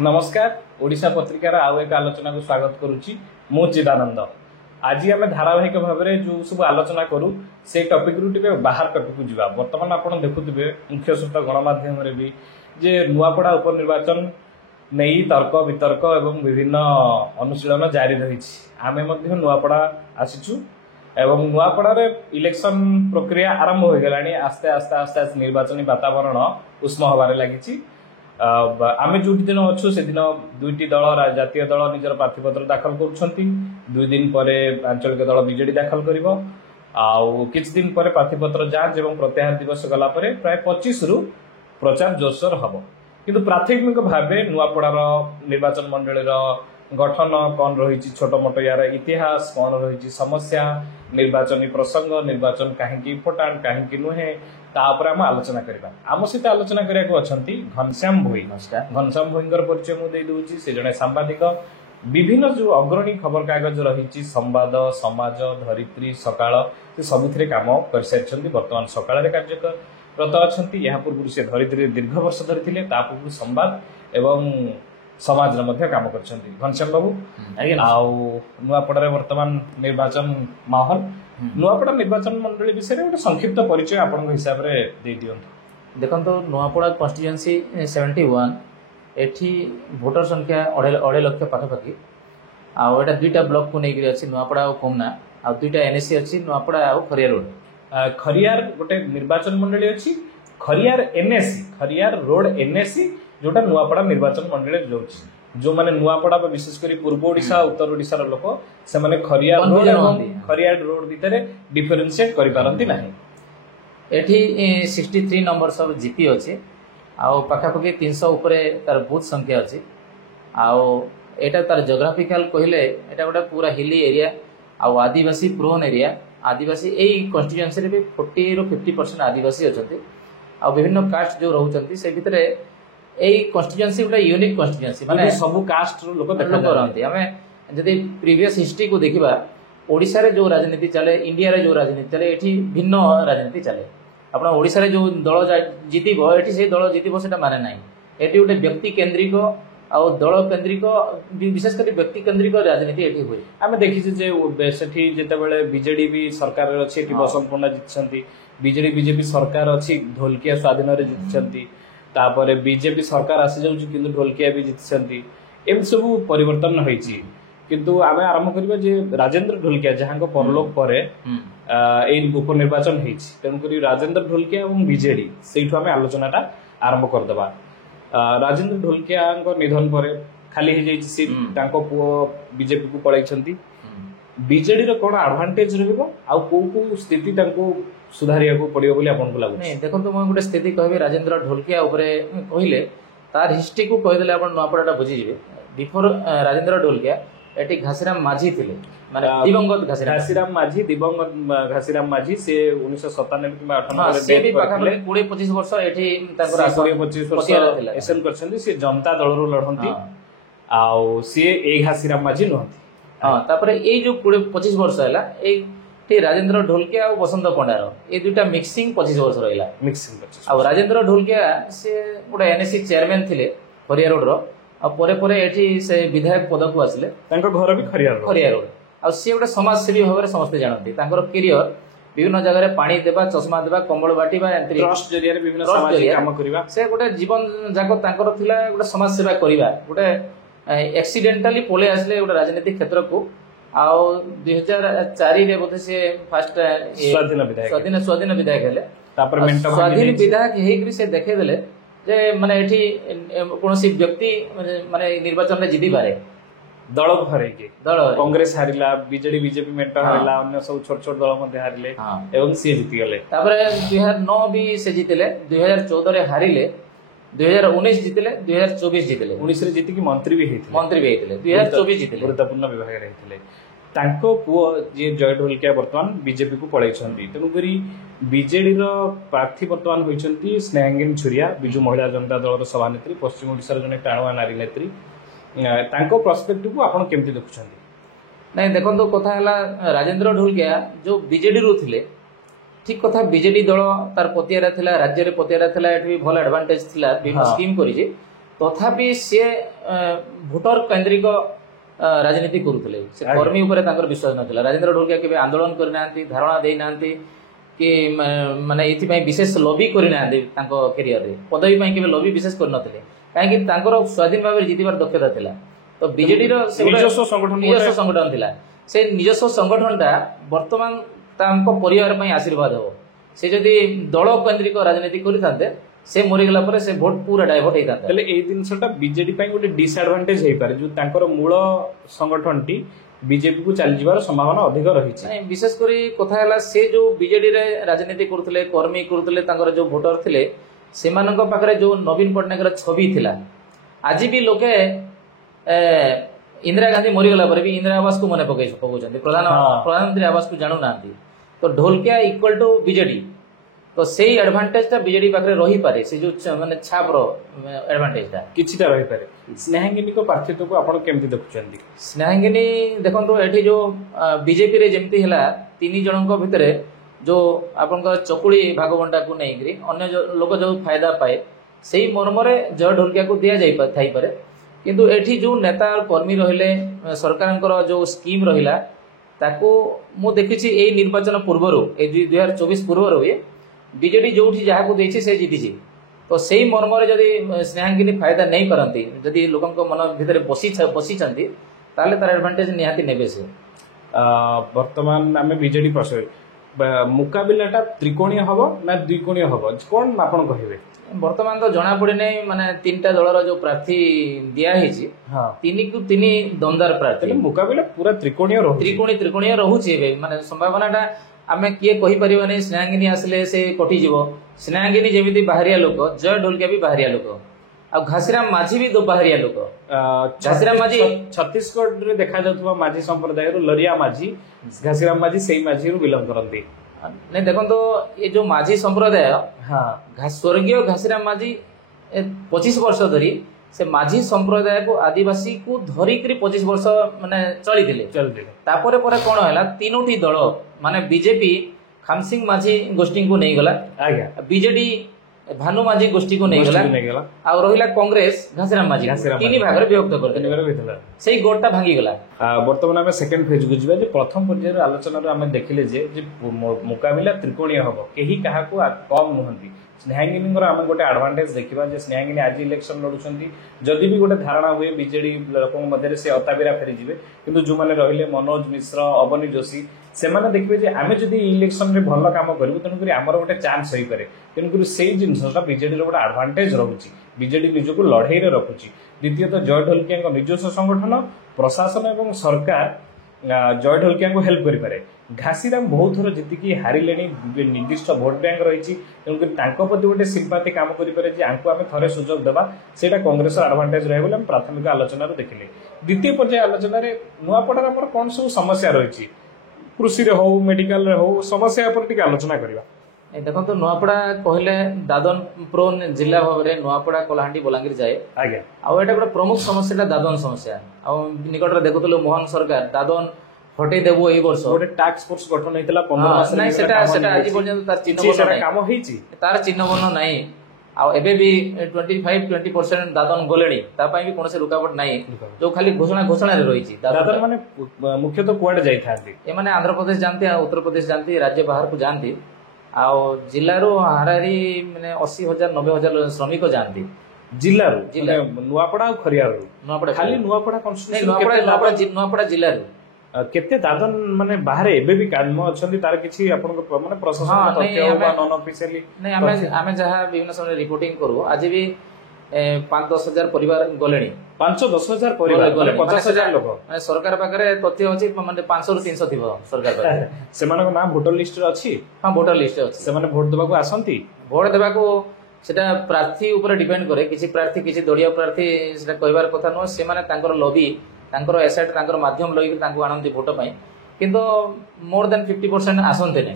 नमस्कार ओडिशा पत्रिकार आउ एक आलोचना को स्वागत करुच्ची मु चिदानंद। आज आम धारावाहिक भाव में जो सब आलोचना करूँ से टपिक रु टे बाहर टपिक को जावा। बर्तमान आप देखुवे मुख्य स्रोत गणमाध्यम भी जे नुआपड़ा उपनिर्वाचन नहीं तर्क वितर्क एवं विभिन्न अनुशीलन जारी रही। आमे मध्य नुआपड़ा आसीचु एवं नुआपड़ा इलेक्शन प्रक्रिया आरंभ हो गलानी। आस्ते आस्ते आस्ते आस्ते निर्वाचन वातावरण उष्म होबार लगी। आमे जो दिन अच्छु से दिन दुईटी दल जातीय दल निजर प्रार्थीपत्र दाखल करुछंती। 2 दिन पर आंचलिक दल बीजेडी दाखल करिवो। आउ किछ दिन पर प्रार्थीपत्र जांच एवं प्रत्याहार दिवस गला परे प्राय 25 रु प्रचार जोरसोर हबो। किंतु प्राथमिक भावे नुआपड़ार निर्वाचन मंडलीर गठन कौन रही, छोट मोट यार इतिहास कौन रही, समस्या, निर्वाचन प्रसंग, निर्वाचन कहीं इम्पोर्टाट कहीं नुहे तापर आम आलोचना करबा। आम सहित आलोचना करिया अछंती घनश्याम भोई। घनश्याम भोईंकर परिचय मु दे दूची। से जने सांबादिक, विभिन्न जो अग्रणी खबर कागज रही संवाद, समाज, धरित्री, सकाळ से सबुथिरे काम कर सारिछंती। वर्तमान सकाळ रे कार्यरत अछंती। या पूर्व से धरित्री दीर्घ वर्ष धरि थिले, ता पूर्व संवाद एवं समाज काम करछंती घनश्याम बाबू। नुआपड़ा वर्तमान निर्वाचन माहौल, नुआपड़ा निर्वाचन मंडली विषय गोटे संक्षिप्त परिचय आपण हिसाब रे दे दियंतु। देखो नुआपड़ा कन्स्टिट्यूएंसी 71 एठी भोटर संख्या 2.5 लाख पाखापाखि। आटा 2टा ब्लॉक को लेकर अच्छी नुआपड़ा और कोमना, आ 2टा एनएसी अच्छी नुआपड़ा और खरियार रोड। खरियार गोटे निर्वाचन मंडली अच्छी, Khariar NAC, Khariar road NAC जोटा नुआपड़ा निर्वाचन मंडली जाउछि। जो माने नुआपड़ा विशेषकर पूर्व ओडिशा उत्तर ओडिशा लोक से माने खरियार रोड एवं खरियार रोड भितर डिफरेंशिएट करि पारंती नाही। एठी 63 नंबर सब जीपी अछि। आउ पाखापाखि 300 ऊपर तार बूथ संख्या अछि। आउ एटा तार जियोग्राफिकल कहले एटा गोटा पूरा हिली एरिया आउ आदिवासी प्रोन एरिया। आदिवासी एई कॉन्स्टिट्यूएंसी रे भी 40 रो 50% आदिवासी अछंती। आउ विभिन्न कास्ट जो रहउचंती से भितरे एई कॉन्स्टिट्यूएंसी गोटा यूनिक कॉन्स्टिट्यूएंसी माने सब कास्ट रो लोक देखा रहंती। हमें जदि प्रीवियस हिस्ट्री को देखिबा, ओडिसा रे जो राजनीति चले, इंडिया रे जो राजनीति चले, एठी भिन्न राजनीति चले। आपण ओडिसा रे जो दल जीतिबो, एठी से दल जीतिबो सेटा माने नाही। एठी गोटे व्यक्ति केंद्रिक आ दल केंद्रिक, विशेषकर व्यक्ति केंद्रिक राजनीति एठी होय। आमे देखिछु जे सेठी जेतेबेले बीजेडी भी सरकार रे अछि, एठी बसंत पंडा जितछंती। बीजेडी बीजेपी सरकार अछि, ढोलकिया स्वाधीन रे जितछंती। तापर बीजेपी सरकार आसी जाउछि किंतु ढोलकिया भी जितछंती। एम सब परिवर्तन होईछि। किंतु आमे आरंभ करबा जे राजेंद्र ढोलकिया जहां परलोक परे एई उपनिर्वाचन होईछि। तेनु करी राजेंद्र ढोलकिया एवं बीजेडी सेठु आमे आलोचनाटा आरंभ कर देबा। राजेंद्र ढोलकिया निधन पर खाली हो जाइए सीट, पुओ बीजेपी को पलैछंती। बीजेडी रो कोन एडवांटेज रहबो आ को स्थिति सुधारिया को पड़ियो बोली आपन को लागु? नहीं देखो मैं गोटे स्थिति कहबी राजेंद्र ढोलकिया ऊपर कहले तार हिस्ट्री को कहदेले आपण नुआपड़ाटा बुझी जिवे। बिफोर राजेंद्र ढोलकिया एटी घासीराम माझी थिले, माने दिवंगत घासीराम माझी, दिवंगत घासीराम माझी से 1997 किबा 98 से भी पाखाले 20-25 वर्ष एठी ताकर 20-25 वर्ष एसन करछंती। से जनता दल रो लढंती आउ से ए घासीराम माझी नहंती। हां तापर ए जो 20-25 वर्ष हैला ए राजेंद्र ढोलकिया और बसंत पंडार ये दुटा मिक्सिंग 25 वर्ष रहिला। मिक्सिंग 25 आ राजेंद्र ढोलकिया से गोटे एनएसी चेयरमैन थिले खरियार रोड रो। आ परे परे एठी से विधायक पद को आसिले। तांको घर भी खरियार रोड। आ से गोटे समाज सेवी भाबरे समस्त जानନ୍ତି। तांकर करियर विभिन्न जगह रे पानी देबा, चश्मा देबा, कंबल बाटीबा, एंट्री ट्रस्ट जरिया रे विभिन्न सामाजिक काम करिबा। से गोटे जीवन जाको तांकर थिला गोटे समाज सेवा करिबा। गोटे एक्सीडेंटली पळे आसले गोटे राजनीतिक क्षेत्र को। आउ 2004 रे बोधे से फर्स्ट स्वाधीन विधायक हेले। तापर स्वाधीन विधायक हेकरी से देखे देले जे माने एठी कोनोसी व्यक्ति माने निर्वाचन रे जिति पारे। दल हरै के दल कांग्रेस हारिला, बीजेडी बीजेपी मेंटा हारिला, अन्य सब छोट छोट दल मध्ये हारिले एवं से जीति गेले। तापर 2009 भी से जीतिले, 2014 रे हारिले, 2019 जीतिले, 2024 जीतिले। 19 रे जीति कि मंत्री भी हेथिले, 2024 जीतिले, गुरुत्वपूर्ण विभाग रे हेथिले। तांको पुओ जे जय ढोलकिया वर्तमान बीजेपी को पळैछंती। तेनु करी बीजेडी रो प्रार्थी वर्तमान होइछंती स्नेहांगिनी छुरिया, बिजू महिला जनता दल रो सभानेत्री, पश्चिम ओडिसा रो जने टाणुआ नारी नेत्री। तांको पर्सपेक्टिव को आपण केमति देखुछंती? नहीं देखो कथा हला राजेंद्र ढोलकिया जो बीजेडी रो थिले, ठीक कथा बीजेडी दल तार पतियारा थिला, राज्य रे पतियारा थिला, एठी भल एडवांटेज थिला, विभिन्न स्कीम करिजे। तथापि सी भोटर केन्द्रिक राजनीति करुले से कर्मी उपर विश्वास नाला राजेन्द्र ढोलकिया केबे आंदोलन करना धारणा देना कि माने ये विशेष लबी करना कैरियर रे पदवी केबे लबी विशेष कर नथिले कहीं स्वाधीन भाव जितबार दक्षता थिला तो बीजेडी निजस्व संगठन थिला से निजस्व संगठनटा वर्तमान परिवार ପାଇଁ आशीर्वाद हो से जदि दल केन्द्रिक राजनीति करते से मरीगला पर से भोट पूरा डाइवर्ट होता तले ए जिनसटा बीजेडी ପାଇଁ ଗୋଟେ डिसएडवांटेज हेई पारे जो तांकर मूल संगठनटी बीजेपी को चली जिबार संभावना अधिक रहिछि नहीं विशेष करी कथा हला से जो बीजेडी रे राजनीति करथले कर्मी करथले तांकर जो भोटर थिले सेमानक पाखरे जो नवीन पटनायक रा छवि थिला आज भी लोके इंदिरा गांधी मरीगला पर भी इंदिरा आवास को मने पकौछन्ते प्रधानमंत्री आवास को जानू नांती तो ढोलकिया इक्वल टू बीजेडी तो सेही एडवांटेज ता बीजेडी पाखरे रही पारे से जो माने छाप रो एडवांटेज ता किछिटा रही पारे स्नेहांगिनी को पार्थित्व को आपण केमति देखुचंदी स्नेहांगिनी देखंतु एठी जो बीजेपी रे जेमति हला तीन जनक भितरे जो आपनका चकुली भागवंटा को नहीं अन्य जो लोक जो फायदा पाए सेही मर्मरे जय ढोलकिया को दिया जाई थाई पारे किंतु एठी जो नेता और कर्मी रहिले सरकारंकर जो स्कीम रहिला ताको मु देखिछि एई निर्वाचन पूर्वरु ए 2024 पूर्वरु बीजेडी जोठी जहाँ को देछि से जीतिछि तो सेही मर्मरे जदि स्नेहांगिनी फायदा नहीं करंती जदि लोकंक मन भितर बसिछंती ताले तार एडवांटेज निहाती नेबे से वर्तमान आमे बीजेडी पसो मुकाबिलाटा त्रिकोणीय हबो ना द्विकोणीय हबो कोन आपण कहिबे वर्तमान तो जना पड़े नहीं माने तीनटा दलर जो प्रार्थी दिया हिची हां तीन को तीन दमदार प्रार्थी मुकाबिला पूरा त्रिकोणीय त्रिकोणीय रहूची माने संभावनाटा आमे किए कहि परिबानी स्नेहांगिनी आसले से कटि जीवो स्नेहांगिनी जेमिति बाहरिया लोक जय ढोलकिया भी बाहरिया लोक आ घासीराम माझी भी दो बाहरिया लोक घासीराम माझी छत्तीसगढ़ रे देखा जातबा माझी संप्रदाय रो लरिया माझी घासीराम माझी सेही माझी रो बिलोंग करंती नहीं देखो तो ये जो माझी संप्रदाय हाँ स्वर्गीय घासीराम माझी 25 वर्ष धरी से माझी संप्रदाय को आदिवासी को धरिक 25 वर्ष माने चली तापरे परे कोन हैला तीनोटी दल माने बीजेपी खामसिंग माझी गोष्ठी को नहीं गला आज्ञा बीजेडी भानु माझी गोष्ठी को नहीं गला आ रहिला कांग्रेस घासीराम माझी तीन भाग रे विभक्त करते सेही गोटटा भांगी गला वर्तमान आमे सेकंड फेज को जिबा जे प्रथम पर्याय रे आलोचना रे आमे देखिले जे मुकाबिला त्रिकोणीय हबो केही काहा को कम नहंती स्नेहांगिनी आम गोटे एडवांटेज देखा स्नेहांगिनी आज इलेक्शन लड़ुंट जदि भी गोटे धारणा हुए बीजेडी लोकों मध्य से अताबिरा फेरीजे किंतु जो मैंने रहिले मनोज मिश्र अवनी जोशी से देखिए आम जब इलेक्शन में भल कम करूँ तेणुक आमर गोटे चान्स हो पारे तेणुक से जिनसा बीजेडी गोटे एडवांटेज रोचे बीजेडी निजक लड़े रखुची द्वितीयतः जय ढोलकिया निजस्व संगठन प्रशासन और सरकार जय ढोलकिया को हेल्प करें घासीराम बहुत थर जीतिकी हारिले निर्दिष्ट भोट बैंक रही तेणुक प्रति गोटे सिंपाथी काम करें थे सुजोग देवा से कांग्रेस एडवांटेज रहे बोले प्राथमिक आलोचना देखिले द्वितीय पर्याय आलोचन नुआपड़ार आम कौन सब समस्या रही कृषि हो मेडिकल हो समस्या पर आलोचना करवा देखो तो नुआपड़ा कहले दादन प्रोन जिला भाव में नुआपड़ा कलाहांडी बलांगीर जाए आज्ञा आउ एटा गोटे प्रमुख समस्या दादन समस्या आउ निकट रे देखुतलो मोहन सरकार दादन हटे देबो ए वर्ष गोटे टास्क फोर्स गठन हेतला 15 मास नहीं सेटा आज पर्यंत तार चिन्ह बन्न काम होईची तार चिन्ह बन्न नाही आउ एबे भी 25-20% दादन गोलेणी ता पई भी कोनसे रुकावट नाही जो खाली घोषणा रे रहिची दादन माने मुख्यतः कुआडे जाई थांती ए माने आंध्र प्रदेश जानती उत्तर प्रदेश जानती राज्य बाहर को जानती आउ जिल्लारो हारारी माने 80,000 90,000 श्रमिक जानती जिल्ला नुआपड़ा खरियार खाली नुआपड़ा कन्स्टिट्यूशन नुआपड़ा जिल्ला केते दादन माने बाहर एबे भी काम अछंती तार किछि आपन को माने प्रशासन तथ्य होबा नॉन ऑफिशियली नहीं हमें जहां विभिन्न समय रिपोर्टिंग करू आज भी 5-10 हजार परिवार गलेनी 5-10 हजार परिवार गले 50,000 लोक माने सरकार पाखरे तथ्य अछि माने 500 रु 300 थिबो सरकार पाखरे सेमानक नाम वोटर लिस्ट रे अछि हां वोटर लिस्ट अछि सेमाने वोट देबा को आसंती वोट देबा को सेटा प्रार्थी ऊपर डिपेंड करे किछि प्रार्थी किछि दलिया प्रार्थी सेटा कहबार कथा न से माने तांकर लॉबी तांकर एसेट तांकर माध्यम लई तांको आनंदी वोट पई किंतु मोर देन 50% आसंते नै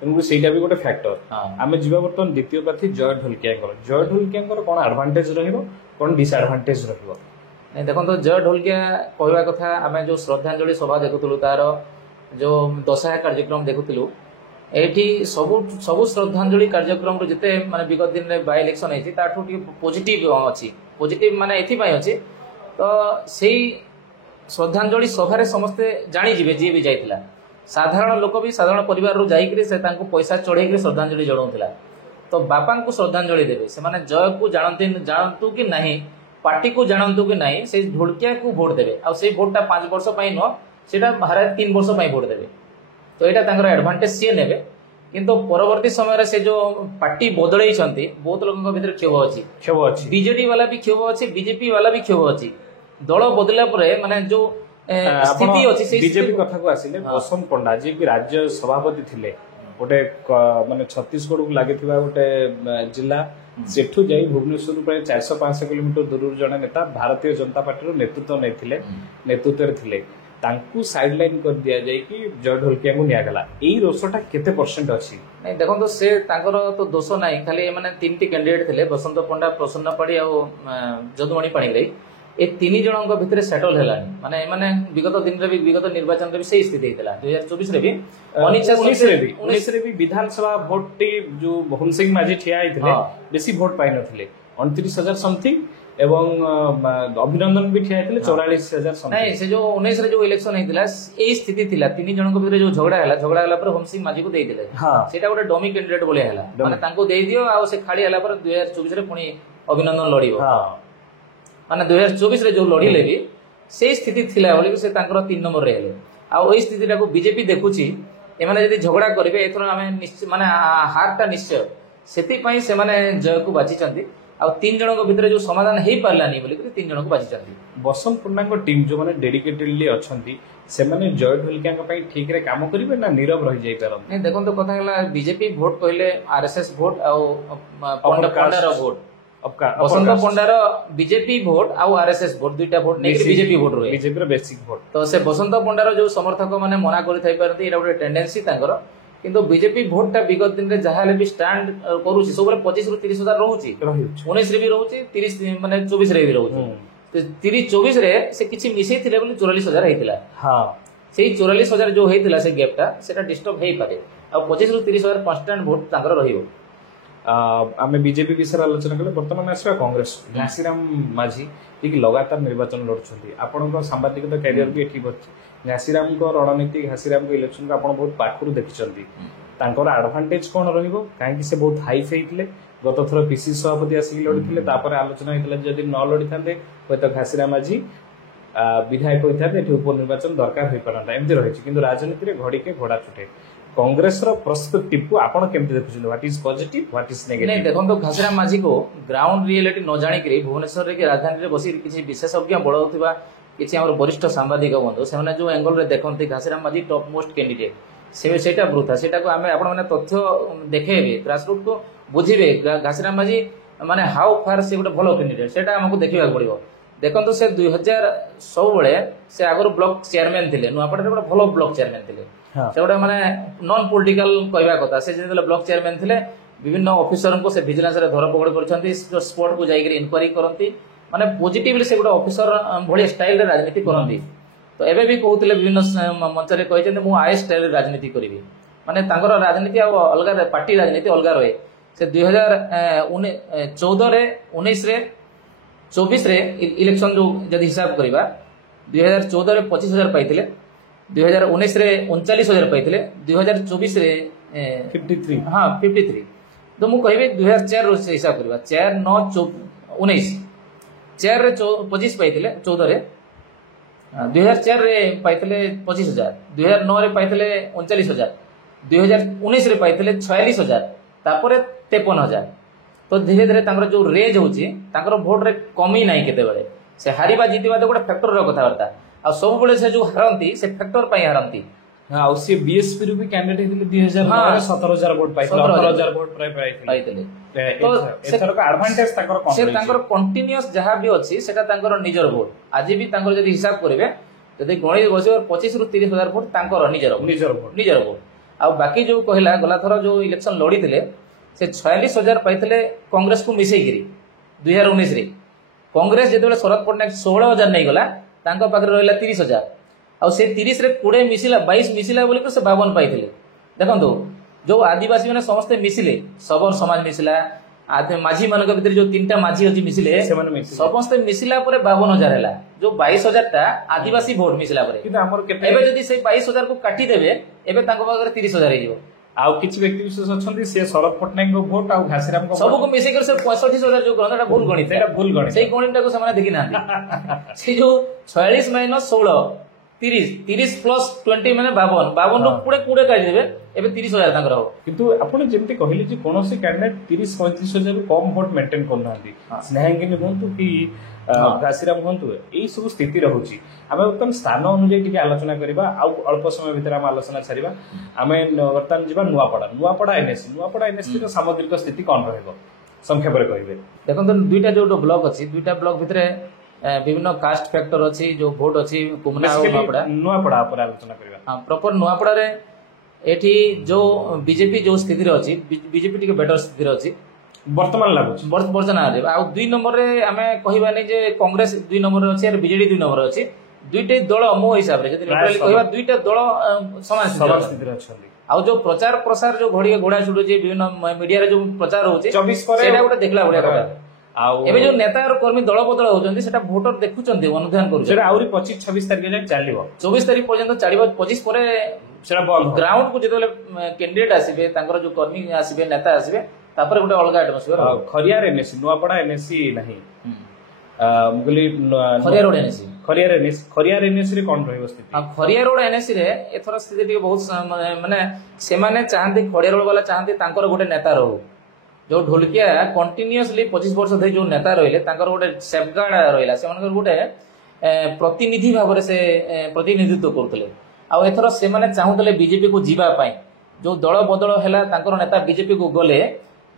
तेणुक ସେଇଟା भी गोटे फैक्टर आमे जीवा बर्तन द्वितीय प्रार्थी जय ढोलकिया कोन एडवांटेज रहिबो कोन डिसएडवांटेज रहिबो नहीं देखो तो जय ढोलकिया कहवा कथा आमे जो श्रद्धांजलि सभा देखुतलु तार जो दशा कार्यक्रम देखुतलु ଏଇଠି ସବୁ ସବୁ ଶ୍ରଦ୍ଧାଞ୍ଜଳି କାର୍ଯ୍ୟକ୍ରମ ଯେତେ ମାନେ ବିଗତ ଦିନରେ ବାଇ ଇଲେକ୍ସନ ହେଇଛି ତାଠୁ ଟିକେ ପଜିଟିଭ ଅଛି। ପଜିଟିଭ ମାନେ ଏଥିପାଇଁ ଅଛି ତ ସେଇ ଶ୍ରଦ୍ଧାଞ୍ଜଳି ସଭାରେ ସମସ୍ତେ ଜାଣିଯିବେ ଯିଏ ବି ଯାଇଥିଲା। ସାଧାରଣ ଲୋକ ବି ସାଧାରଣ ପରିବାରରୁ ଯାଇକରି ସେ ତାଙ୍କୁ ପଇସା ଚଢେଇକରି ଶ୍ରଦ୍ଧାଞ୍ଜଳି ଜଣାଉଥିଲା। ତ ବାପାଙ୍କୁ ଶ୍ରଦ୍ଧାଞ୍ଜଳି ଦେବେ ସେମାନେ ଜୟକୁ ଜାଣନ୍ତୁ କି ନାହିଁ ପାର୍ଟିକୁ ଜାଣନ୍ତୁ କି ନାହିଁ ସେଇ ଢୋଲକିଆକୁ ଭୋଟ ଦେବେ। ଆଉ ସେଇ ଭୋଟଟା 5 ବର୍ଷ ପାଇଁ ନୁହଁ ସେଇଟା ହାରାଏ 3 ବର୍ଷ ପାଇଁ ଭୋଟ ଦେବେ। ତ ଏଇଟା ତାଙ୍କର ଆଡଭାଣ୍ଟେଜ ସିଏ ନେବେ। କିନ୍ତୁ ପରବର୍ତ୍ତୀ ସମୟରେ ସେ ଯୋଉ ପାର୍ଟି ବଦଳେଇଛନ୍ତି ବହୁତ ଲୋକଙ୍କ ଭିତରେ କ୍ଷୋଭ ଅଛି। ବିଜେଡି ବାଲା ବି କ୍ଷୋଭ ଅଛି, ବିଜେପି ବାଲା ବି କ୍ଷୋଭ ଅଛି। ଦଳ ବଦଳିଲା ପରେ ମାନେ ଯୋଉ ସ୍ଥିତି ଅଛି ସେଇ ବିଜେପି କଥାକୁ ଆସିଲେ ବସନ୍ତ ପଣ୍ଡା ଯିଏ କି ରାଜ୍ୟ ସଭାପତି ଥିଲେ ଗୋଟେ ମାନେ ଛତିଶଗଡକୁ ଲାଗିଥିବା ଗୋଟେ ଜିଲ୍ଲା ସେଠୁ ଯାଇ ଭୁବନେଶ୍ୱରରୁ ପ୍ରାୟ 400-500 କିଲୋମିଟର ଦୂରରୁ ଜଣେ ନେତା ଭାରତୀୟ ଜନତା ପାର୍ଟିର ନେତୃତ୍ୱରେ ଥିଲେ ତାଙ୍କୁ ସାଇଡ ଲାଇନ କରି ଦିଆଯାଇକି ଜୟ ଢୋଲକିଆଙ୍କୁ ନିଆଗଲା। ଏଇ ରୋଷଟା କେତେ ପରସେଣ୍ଟ ଅଛି? ନାଇଁ ଦେଖନ୍ତୁ ସେ ତାଙ୍କର ତ ଦୋଷ ନାହିଁ। ଖାଲି ଏମାନେ 3ଟି କ୍ୟାଣ୍ଡିଡେଟ୍ ଥିଲେ ବସନ୍ତ ପଣ୍ଡା, ପ୍ରସନ୍ନ ପାଢୀ ଆଉ ଯଦୁମଣି ପାଣିଗ୍ରାହୀ। ଏ 3 ଜଣଙ୍କ ଭିତରେ ସେଟଲ ହେଲାନି। ମାନେ ଏମାନେ ବିଗତ ଦିନରେ ବି ବିଗତ ନିର୍ବାଚନରେ ବି ସେଇ ସ୍ଥିତି ହେଇଥିଲା। 2024 ରେ ବି 19 ବି ବିଧାନସଭା ଭୋଟ ଟି ଯୋଉ ମୋହନ ସିଂ ମାଝୀ ଠିଆ ହେଇଥିଲେ ବେଶୀ ଭୋଟ ପାଇନଥିଲେ 29,000 ସମଥିଙ୍ଗ ଏବଂ ଅଭିନନ୍ଦନ ବି ଠିଆ ହେଇଥିଲେ 44,000 ସମଥିଙ୍ଗ। ନାଇଁ ସେ ଯୋଉ 19 ରେ ଯୋଉ ଇଲେକ୍ସନ ହେଇଥିଲା ଏଇ ସ୍ଥିତି ଥିଲା। 3 ଜଣଙ୍କ ଭିତରେ ଯୋଉ ଝଗଡା ହେଲା ପରେ ହୋମ ସିଂ ମାଝୀକୁ ଦେଇଥିଲେ। ସେଇଟା ଗୋଟେ ଡମି କ୍ୟାଣ୍ଡିଡେଟ୍ ଭଳିଆ ହେଲା। ମାନେ ତାଙ୍କୁ ଦେଇଦିଅ ଆଉ ସେ ଖାଲି ହେଲା ପରେ 2024 ରେ ପୁଣି ଅଭିନନ୍ଦନ ଲଢିବ। ମାନେ 2024 ରେ ଯୋଉ ଲଢିଲେ ବି ସେଇ ସ୍ଥିତି ଥିଲା ବୋଲି ସେ ତାଙ୍କର 3 ନମ୍ବରରେ ହେଲେ। ଆଉ ଏଇ ସ୍ଥିତିଟାକୁ ବିଜେପି ଦେଖୁଛି ଏମାନେ ଯଦି ଝଗଡା କରିବେ ଏଥର ଆମେ ମାନେ ହାରଟା ନିଶ୍ଚୟ। ସେଥିପାଇଁ ସେମାନେ ଜୟକୁ ବାଛିଛନ୍ତି। ଆଉ 3 ଜଣଙ୍କ ଭିତରେ ଯୋଉ ସମାଧାନ ହେଇପାରିଲାନି ବୋଲି 3 ଜଣଙ୍କୁ ବାଛିଛନ୍ତି। ବସନ୍ତ ପଣ୍ଡାଙ୍କ ଟିମ୍ ଯୋଉମାନେ ଡେଡିକେଟେଡଲି ଅଛନ୍ତି ସେମାନେ ଜୟ ଢୋଲକିଆଙ୍କ ପାଇଁ ଠିକରେ କାମ କରିବେ ନା ନିରବ ରହିଯାଇ ପାରନ୍ତି? ନାଇଁ ଦେଖନ୍ତୁ କଥା ହେଲା ବିଜେପି ଭୋଟ କହିଲେ ଆରଏସଏସ୍ ଭୋଟ ଆଉ ପଣ୍ଡାର ଭୋଟ। ବସନ୍ତ ପଣ୍ଡାର ବିଜେପି ଭୋଟ ଆଉ ଆରଏସଏସ୍ ଭୋଟ ଦୁଇଟା ଭୋଟ ନେଇକି ବିଜେପି ଭୋଟ ରୁହେ। ବିଜେପିର ବେସିକ ଭୋଟ। ତ ସେ ବସନ୍ତ ପଣ୍ଡାର ଯୋଉ ସମର୍ଥକ ମାନେ ମନା କରିଥାଇ ପାରନ୍ତି ଏଇଟା ଗୋଟେ ଟେଣ୍ଡେନ୍ସି ତାଙ୍କର। କିନ୍ତୁ ବିଜେପି ଭୋଟଟା ବିଗତ ଦିନରେ ଯାହା ହେଲେ ବି ଷ୍ଟାଣ୍ଡ କରୁଛି ସବୁବେଳେ 25,000 ରୁ 30,000 ରହୁଛି। 19 ରେ ବି ରହୁଛି 30 ମାନେ 24 ରେ ବି ରହୁଛି। 30-24 ରେ ସେ କିଛି ମିଶେଇଥିଲେ ବୋଲି 44,000 ହେଇଥିଲା। ସେଇ 44,000 ଯୋଉ ହେଇଥିଲା ସେ ଗ୍ୟାପଟା ସେଟା ଡିଷ୍ଟର୍ବ ହେଇପାରେ। ଆଉ 25,000 ରୁ 30,000 କନଷ୍ଟାଣ୍ଟ ଭୋଟ ତାଙ୍କର ରହିବ। ଆମେ ବିଜେପି ବିଷୟରେ ଆଲୋଚନା କଲେ ବର୍ତ୍ତମାନ ଆସିବା କଂଗ୍ରେସ। ଘାସିରାମ ମାଝୀ ଯିଏକି ଲଗାତାର ନିର୍ବାଚନ ଲଢୁଛନ୍ତି। ଆପଣଙ୍କ ସାମ୍ବାଦିକତା କ୍ୟାରିୟର ବି ଏଠି ଅଛି। ଘାସିରାମଙ୍କ ରଣନୀତି ଘାସିରାମଙ୍କ ଇଲେକ୍ସନକୁ ଆପଣ ବହୁତ ପାଖରୁ ଦେଖିଛନ୍ତି। ତାଙ୍କର ଆଡଭାଣ୍ଟେଜ କଣ ରହିବ? କାହିଁକି ସେ ବହୁତ ହାଇଫ୍ ହେଇଥିଲେ। ଗତ ଥର ପିସିସି ସଭାପତି ଆସିକି ଲଢିଥିଲେ। ତାପରେ ଆଲୋଚନା ହେଇଥିଲା ଯଦି ନ ଲଢିଥାନ୍ତେ ହୁଏତ ଘାସିରାମ ମାଝୀ ବିଧାୟକ ହୋଇଥାନ୍ତେ ଏଠି ଉପନିର୍ବାଚନ ଦରକାର ହୋଇପାରନ୍ତା। ଏମିତି ରହିଛି। କିନ୍ତୁ ରାଜନୀତିରେ ଘଡ଼ିକେ ଘୋଡ଼ା ଛୁଟେ। କଂଗ୍ରେସର ପ୍ରସ୍ପେକ୍ଟିଭକୁ ଆପଣ କେମିତି ଦେଖୁଛନ୍ତି? What is positive, what is negative? ନାଇଁ ଦେଖନ୍ତୁ ଘାସିରାମ ମାଝୀକୁ ଗ୍ରାଉଣ୍ଡ ରିଆଲିଟି ନ ଜାଣିକିରି ଭୁବନେଶ୍ୱରରେ କି ରାଜଧାନୀରେ ବସି କିଛି ବିଶେଷଜ୍ଞ ବଢାଉଥିବା କିଛି ଆମର ବରିଷ୍ଠ ସାମ୍ବାଦିକ ବନ୍ଧୁ ସେମାନେ ଯୋଉ ଆଙ୍ଗଲରେ ଦେଖନ୍ତି Ghasiram Majhi top most candidate ସେଇଟା ବୃଥା। ସେଇଟାକୁ ଆପଣମାନେ ତଥ୍ୟ ଦେଖେଇବେ ଗ୍ରାସରୁଟକୁ ବୁଝିବେ ଘାସିରାମ ମାଝୀ ମାନେ ହାଉ ଫାର ସେ ଗୋଟେ ଭଲ କ୍ୟାଣ୍ଡିଡେଟ୍ ସେଇଟା ଆମକୁ ଦେଖିବାକୁ ପଡିବ। ଦେଖନ୍ତୁ ସେ 2000 ସବୁବେଳେ ସେ ଆଗରୁ ବ୍ଲକ ଚେୟାରମ୍ୟାନ ଥିଲେ। ନୂଆପଡ଼ାରେ ଗୋଟେ ଭଲ ବ୍ଲକ ଚେୟାରମ୍ୟାନ ଥିଲେ। ସେ ଗୋଟେ ମାନେ ନନ୍ ପଲିଟିକାଲ କହିବା କଥା। ସେ ଯେତେବେଳେ ବ୍ଲକ ଚେୟାରମ୍ୟାନ ଥିଲେ ବିଭିନ୍ନ ଅଫିସରଙ୍କୁ ସେ ଭିଜିଲାନ୍ସରେ ଧରପକଡ଼ କରିଛନ୍ତି। ସ୍ପଟକୁ ଯାଇକରି ଇନକ୍ୱାରି କରନ୍ତି। ମାନେ ପଜିଟିଭଲି ସେ ଗୋଟେ ଅଫିସର ଭଳିଆ ଷ୍ଟାଇଲରେ ରାଜନୀତି କରନ୍ତି। ତ ଏବେ ବି କହୁଥିଲେ ବିଭିନ୍ନ ମଞ୍ଚରେ କହିଛନ୍ତି ମୁଁ ଆଏ ଷ୍ଟାଇଲରେ ରାଜନୀତି କରିବି। ମାନେ ତାଙ୍କର ରାଜନୀତି ଆଉ ଅଲଗା ପାର୍ଟି ରାଜନୀତି ଅଲଗା ରହେ। ସେ 2014 ରେ 19 ରେ 24 ରେ ଇଲେକ୍ସନ ଯୋଉ ଯଦି ହିସାବ କରିବା 2014 ରେ 25,000 ପାଇଥିଲେ, 2019 ରେ 39,000 ପାଇଥିଲେ, 2024 ରେ 53। ତ ମୁଁ କହିବି 2004 ରୁ ହିସାବ କରିବା 4, 9, 19 4 ରେ 25 ପାଇଥିଲେ 14 ରେ, 2004 ରେ ପାଇଥିଲେ 25,000, 2009 ରେ ପାଇଥିଲେ 39,000, 2019 ରେ ପାଇଥିଲେ 46,000, ତାପରେ 53,000। ତ ଧୀରେ ଧୀରେ ତାଙ୍କର ଯୋଉ ରେଞ୍ଜ ହଉଛି ତାଙ୍କର ଭୋଟରେ କମି ନାହିଁ କେତେବେଳେ। ସେ ହାରିବା ଜିତିବା ତ ଗୋଟେ ଫ୍ୟାକ୍ଟରର କଥାବାର୍ତ୍ତା। ଆଉ ସବୁବେଳେ ସେ ଯୋଉ ହାରନ୍ତି ସେ ଫ୍ୟାକ୍ଟର ପାଇଁ ହାରନ୍ତି। ଆଉ ସେ ବିଏସପି ରୁ ବି କ୍ୟାଣ୍ଡିଡେଟ୍ ହେଇଥିଲେ 2009 ରେ 17,000 ଭୋଟ ପାଇଥିଲେ, 18,000 ଭୋଟ ପ୍ରାୟ ପାଇଥିଲେ। ଏଥରକ ଆଡଭାଣ୍ଟେଜ ତାଙ୍କର କଣ? ସେ ତାଙ୍କର କଣ୍ଟିନ୍ୟୁଅସ ଯାହା ବି ଅଛି ସେଟା ତାଙ୍କର ନିଜର ଭୋଟ। ଆଜି ବି ତାଙ୍କର ଯଦି ହିସାବ କରିବେ ଯଦି ଗଣିତ ବସିବ 25,000 ରୁ 30,000 ଭୋଟ ତାଙ୍କର ନିଜର ଭୋଟ। ଆଉ ବାକି ଯୋଉ କହିଲା ଗଲାଥର ଯୋଉ ଇଲେକ୍ସନ ଲଢିଥିଲେ ସେ 46,000 ପାଇଥିଲେ କଂଗ୍ରେସକୁ ମିଶେଇକିରି 2019 ରେ। କଂଗ୍ରେସ ଯେତେବେଳେ ଶରଦ ପଟ୍ଟନାୟକ 16,000 ନେଇଗଲା ତାଙ୍କ ପାଖରେ ରହିଲା 30,000। ଆଉ ସେ 30 ରେ 20 ମିଶିଲା 22 ମିଶିଲା ବୋଲି ସେ 52 ପାଇଥିଲେ। ଦେଖନ୍ତୁ जो आदिवासी मैंने समस्ते मिसिले सबल समाज मिसिला माझी मान भीतर जो 3टा माझी अच्छी मिसिले समस्ते मिसिला 52,000 है जो 22,000 टा आदिवासी भोट मिसिला एबे जदि से 22,000 को काटी देबे एबे तांको पाखरे 30,000 हेइयो आउ किछि व्यक्ति विशेष अछंती से शरद पटनायक को भोट आउ घासीराम को सब को मिसै कर से 65,000 जो करन एटा भूल गणित एटा भूल गणित सेई गणित को समान देखि नांती से जो 46 - 16 30 प्लस 20 माने 52 रो पुडे कुडे काढी देबे एबे 30,000 तांकर हो किंतु आपण जेमति कहिली जे कोनोसी कैंडिडेट 30-35,000 रु कम भोट मेंटेन करनांती स्नेहांगिनी होंतु कि घासीराम होंतु एई सब स्थिति रहउची आमे वर्तमान स्थान अनुଯାୟୀ टिके आलोचना करिबा आ अल्प समय भितर हम आलोचना छरिबा आमे वर्तमान जिबा नुआपड़ा एनएससी रो सामग्रिक स्थिति कोन रहबो संक्षेप रे कहिबे देखो तो दुईटा जो ब्लॉक अछि दुईटा ब्लॉक भितरे विभिन्न कास्ट फैक्टर अछि जो भोट अछि कुमना और नुआपड़ा पर आलोचना करिबा हां प्रॉपर नुआपड़ा रे एठी जो बीजेपी जो स्थिति रे अछि बीजेपी टिके बेटर स्थिति रे अछि वर्तमान लागुच वर्तना रे आ 2 नंबर रे हमें कहिबा नै जे कांग्रेस 2 नंबर रे अछि और बीजेडी 2 नंबर रे अछि दुईटे दल मो हिसाब रे जदि लिटरली कहिबा दुईटा दल समान स्थिति रे अछंती आ जो प्रचार प्रसार जो घोड़ा छुटो जे विभिन्न मीडिया रे जो प्रचार होचे 24 पर सेटा गोटे देखला बढिया कथा आ एबे जो नेता और कर्मी दल बदल होचंती सेटा वोटर देखुचंती अनुध्यान करू सेटा आउरी 25-26 तारिख जाय चालिबो 24 तारिख पर्यंत चालिबो 25 परे सेटा बंद ग्राउंड को जेतले कैंडिडेट आसीबे तांकर जो कर्मी आसीबे नेता आसीबे तापर गोटे अलग atmosphere Khariar NSC Nuapada NSC नहीं मुगली खरियार एनएससी रे कोन रहइबो स्थिति खरियार रोड एनएससी रे एथरा स्थिति टिके बहुत माने से माने चाहते खरियार रोड वाला चाहते तांकर गोटे नेता रहू जो ढोलकिया कंटिन्यूअसली 25 वर्ष धरि जो नेता रहिले तांकर गोटे सेफगार्ड रहिला से मानकर गोटे प्रतिनिधि भाव से प्रतिनिधित्व करथले आ एथरा से माने चाहुतले बीजेपी को जीवा पाई जो दल बदल हैला तांकर नेता बीजेपी को गले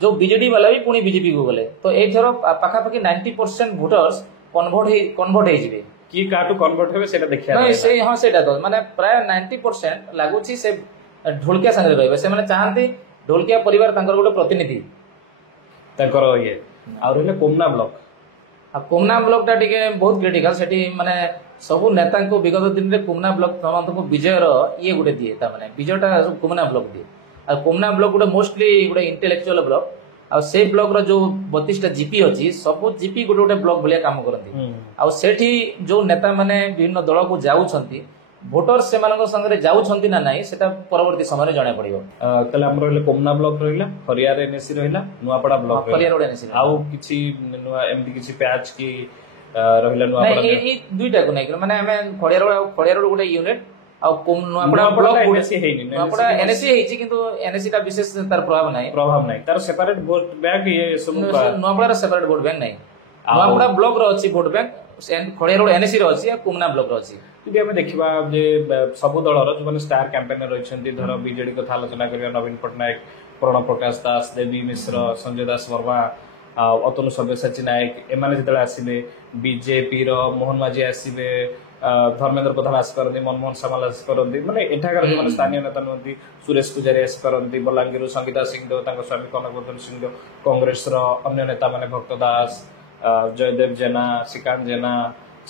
जो बीजेडी वाला भी पुणी बीजेपी को गले तो एथर पाखापाखि 90% वोटर्स कन्वर्ट हे जिवे की काटू कन्वर्ट हेबे सेटा देखिया नहीं से हां सेटा तो माने प्राय 90% लागुची से ढोलकिया संगे रहबे से माने चाहंती ढोलकिया परिवार तांकर गोटे प्रतिनिधि तांकर ये आ रहले कोमना ब्लॉक आ कोमना ब्लॉक टा टिके बहुत क्रिटिकल सेठी माने सब नेता को विगत दिन रे कोमना ब्लॉक समस्त को विजय रो ये गोटे दिए ता माने विजयटा कोमना ब्लॉक दिए आ कोमना ब्लॉक गोटे मोस्टली गोटे इंटेलेक्चुअल ब्लॉक आ से ब्लॉक रो जो 32 टा जीपी अछि सब जीपी गोटे गोटे ब्लॉक भलिया काम करथि आ सेठी जो नेता माने विभिन्न दल को जाउछंती भोटर से मानक संगे जाउछंती ना नाही सेटा परवर्ती समय जणा पड़िबो तले हमर रहले कोमना ब्लॉक रहिला खरियार एनएससी रहिला Nuapada block Khariar road NSC आउ किछि नुआ एमदी किछि पैच की रहिला नुआपड़ा नहीं ई दुईटा को नहीं माने हमें खरियार रोड गोटे यूनिट आ नुआपड़ा ब्लॉक एनएससी हेइनी नुआपड़ा एनएससी हेइछि किंतु एनएससी टा विशेष तार प्रभाव नाही तार सेपरेट वोट बैंक ये सब नुआपड़ा रा सेपरेट वोट बैंक नाही नुआपड़ा ब्लॉक रो अछि vote bank Khariar road NSC रो अछि आ कोमना ब्लॉक रो अछि यदि हमें देखिबा जे सब दलर जो माने स्टार कैंपेनर रहिसंती धर बीजेडी को आलोचना करिया नवीन पटनायक प्रणव प्रकाश दास देवी मिश्र संजय दास वर्मा अतुल सब्यसाची नायक एमाने जेतले आसीबे बीजेपी रो मोहन माझी आसीबे धर्मेंद्र प्रधान आस करती मनमोहन सामाल आस करती माने एठाकार जो माने स्थानीय नेता नहती सुरेश पुजारी आस करती बलांगीर संगीता सिंहदेव तांको स्वामी कनकवर्धन सिंहदेव कांग्रेस रो अन्य नेता माने भक्त दास जयदेव जेना श्रीकांत जेना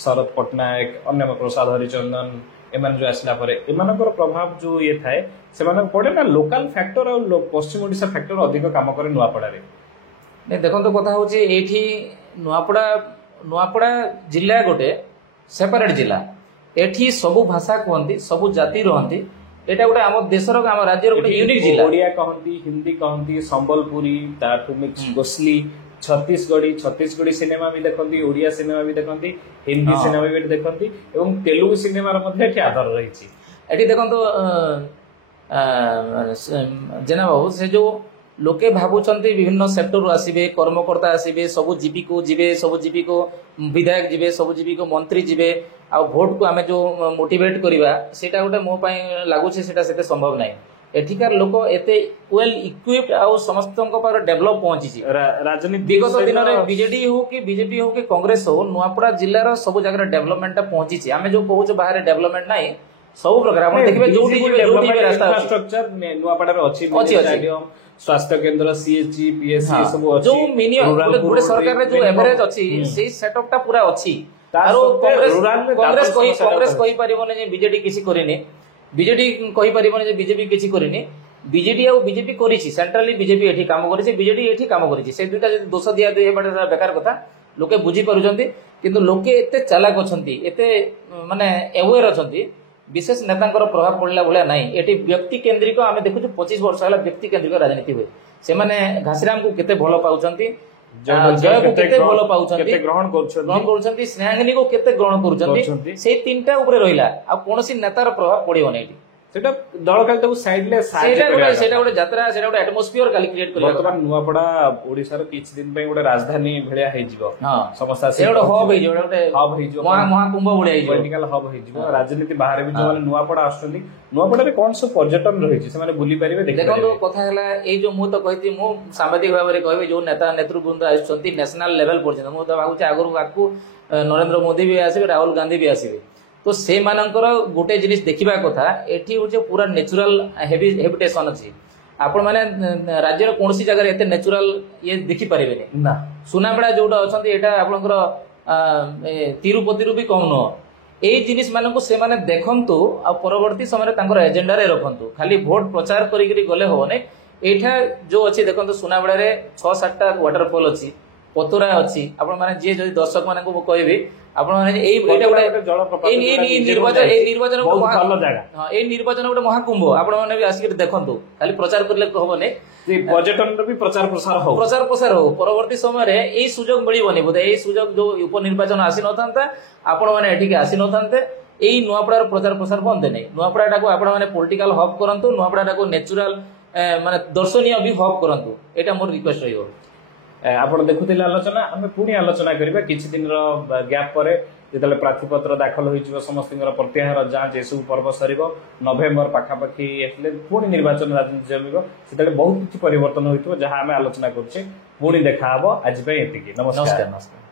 शरद पटनायक अन्य प्रसाद हरिचंदन एमान जो आसला परे एमानकर प्रभाव जो ये थाए से माने पड़े ना लोकल फैक्टर और पश्चिम ओडिशा फैक्टर अधिक काम करे नुआपड़ा रे नहीं देखो कथा होची एठी नुआपड़ा जिला गोटे सेपरेट जिला एठी सबु भाषा कहंती सबु जाति रहंती एटा गोटे हम देशर हम राज्यर गोटे यूनिक जिला ओडिया कहंती हिंदी कहंती संबलपुरी ताठु मिक्स गोसली छत्तीसगढ़ी सिनेमा भी देखंती ओडिया सिनेमा भी देखंती हिंदी सिनेमा भी देखंती एवं तेलुगु सिनेमा रे मध्ये एठी आधार रहिछि एठी देखंतो जेना बाबू से जो लोके भाबुचंती विभिन्न सेक्टर आसीबे कर्मकर्ता आसीबे सब जीपी को विधायक जीवे सब जीपी को मंत्री जीवे आ भोट को आमे जो मोटिवेट करिबा सेटा गोटे मो पई लागुछे सेटा सेते संभव नाही एठिकार लोक एते वेल इक्विप्ड आ समस्तଙ୍କ पर डेवलप पहुंची राजनीति विगत दिन रे बीजेडी हो कि बीजेपी हो कि कांग्रेस हो नुआपड़ा जिल्ला रो सब जगह डेवलपमेंट पहुंची आमे जो कहूछ बाहर डेवलपमेंट नाही सब प्रकार हम देखबे जोटी रास्ता इंफ्रास्ट्रक्चर नुआपड़ा रे अछि स्टेडियम स्वास्थ्य केंद्र सीएचसी पीएससी सब अछि जो मिनिमम गुडे सरकार रे जो एवरेज अछि सेही सेटअप टा पूरा अछि आरो कांग्रेस कहि परिबने जे बीजेडी किछि करिनी बीजेडी कहि परिबने जे बीजेपी किछि करिनी বিজেডি ଆଉ ବିଜେପି କରିଛି ସେଣ୍ଟ୍ରାଲି ବିଜେପି ଏଠି କାମ କରିଛି ବିଜେଡି ଏଠି କାମ କରିଛି ସେ ଦୁଇଟା ଯଦି ଦୋଷ ଦିଆ ଦୁଇ ହେବାଟା ବେକାର କଥା ଲୋକେ ବୁଝିପାରୁଛନ୍ତି କିନ୍ତୁ ଲୋକେ ଏତେ ଚାଲାକ ଅଛନ୍ତି ଏତେ ମାନେ ଆୱେର ଅଛନ୍ତି ବିଶେଷ ନେତାଙ୍କର ପ୍ରଭାବ ପଡ଼ିଲା ଭଳିଆ ନାହିଁ ଏଠି ବ୍ୟକ୍ତି କେନ୍ଦ୍ରିକ ଆମେ ଦେଖୁଛୁ 25 ବର୍ଷ ହେଲା ବ୍ୟକ୍ତି କେନ୍ଦ୍ରିକ ରାଜନୀତି ହୁଏ ସେମାନେ ଘାସିରାମକୁ କେତେ ଭଲ ପାଉଛନ୍ତି ଜୟକୁ କେତେ ଭଲ ପାଉଛନ୍ତି ଗ୍ରହଣ କରୁଛନ୍ତି ସ୍ନେହାଙ୍ଗିନୀକୁ କେତେ ଗ୍ରହଣ କରୁଛନ୍ତି ସେଇ ତିନିଟା ଉପରେ ରହିଲା ଆଉ କୌଣସି ନେତାର ପ୍ରଭାବ ପଡିବନି ଏଠି ସେଟା ଦଳ କାଲି ତାକୁ ସାଇଡରେ ସେଇଟା ଗୋଟେ ଯାତ୍ରା ସେଇଟା ଗୋଟେ ଆଟମୋସ୍ଫିୟର କାଲି କ୍ରିଏଟ କରିବା ବର୍ତ୍ତମାନ ନୂଆପଡା ଓଡିଶାର କିଛି ଦିନ ପାଇଁ ଗୋଟେ ରାଜଧାନୀ ଭଳିଆ ହେଇଯିବ ହଁ ସମସ୍ତେ ସେ ଗୋଟେ ହବ୍ ହେଇଯିବ ଗୋଟେ ହବ୍ ହେଇଯିବ ମହାକୁମ୍ଭ ଭଳିଆ ହେଇଯିବ ପଲିଟିକାଲ ହବ୍ ହେଇଯିବ ରାଜନୀତି ବାହାରେ ବି ଯୋଉମାନେ ନୂଆପଡା ଆସୁଛନ୍ତି ନୂଆପଡାରେ କଣ ସବୁ ପର୍ଯ୍ୟଟନ ରହିଛି ସେମାନେ ବୁଲି ପାରିବେ ଦେଖନ୍ତୁ କଥା ହେଲା ଏଇ ଯୋଉ ମୁଁ ତ କହିଥିଲି ମୁଁ ସାମ୍ବାଦିକ ଭାବରେ କହିବି ଯୋଉ ନେତା ନେତୃବୃନ୍ଦ ଆସୁଛନ୍ତି ନ୍ୟାସନାଲ ଲେଭେଲ ପର୍ଯ୍ୟନ୍ତ ମୁଁ ତ ଭାବୁଛି ଆଗରୁ ଆଗକୁ ନରେନ୍ଦ୍ର ମୋଦି ବି ଆସିବେ ରାହୁଲ ଗାନ୍ଧୀ ବି ଆସିବେ तो से मानकर गोटे जिनिस देखा कथा एठी होचे पूरा नेचुरल हेबिटेशन अछि आपण माने राज्यर कोनसी जगह एते नेचुरल ये देखि परिबेनी ना सुनाबेडा जोटा अछंती एटा आपनकर तिरुपति रु भी कम न एई जिनिस मानकु से माने देखंतु आ परवर्ती समय तांकर एजेंडा रे रखंतु खाली वोट प्रचार करी करी गले होने एठा जो अछि देखंतु सुनाबेडा रे 6-7 टा वाटरफॉल अछि पतुरा अछि आपण माने जे जदि दर्शक माने को कहबी आपण माने एई एटा गोटे जलप्रपात निर्वाचन बहुत भलो जगह हां एई निर्वाचन गोटे महाकुंभ आपण माने भी आसी देखंतु खाली प्रचार करले होबने जे पर्यटन रो भी प्रचार प्रसार हो परवर्ती समय रे एई सुजोग मिलिबनी बोधे एई सुजोग जो उपनिर्वाचन आसी नथांता आपण माने एठी के आसी नथांते एई नुआपड़ार प्रचार प्रसार बंद नै नुआपड़ाटा को आपण माने पॉलिटिकल हब करंतु नुआपड़ाटा को नेचुरल माने दर्शनीय भी हब करंतु एटा मोर रिक्वेस्ट रहियो आपण देखुथिले आलोचना आमे पुणी आलोचना करिबा किछि दिन रो गैप परे जेतले प्रार्थीपत्र दाखल होइजिवो समस्तिंगर प्रत्याहार जांच एसु पर्व सरिबो नवेम्बर पाखापाखी एतले पुणी निर्वाचन राजनीति जमिबो सेतले बहुत किछि परिवर्तन होइतबो जहा आमे आलोचना करछे पुणी देखा हबो आज पे एतिकी नमस्कार।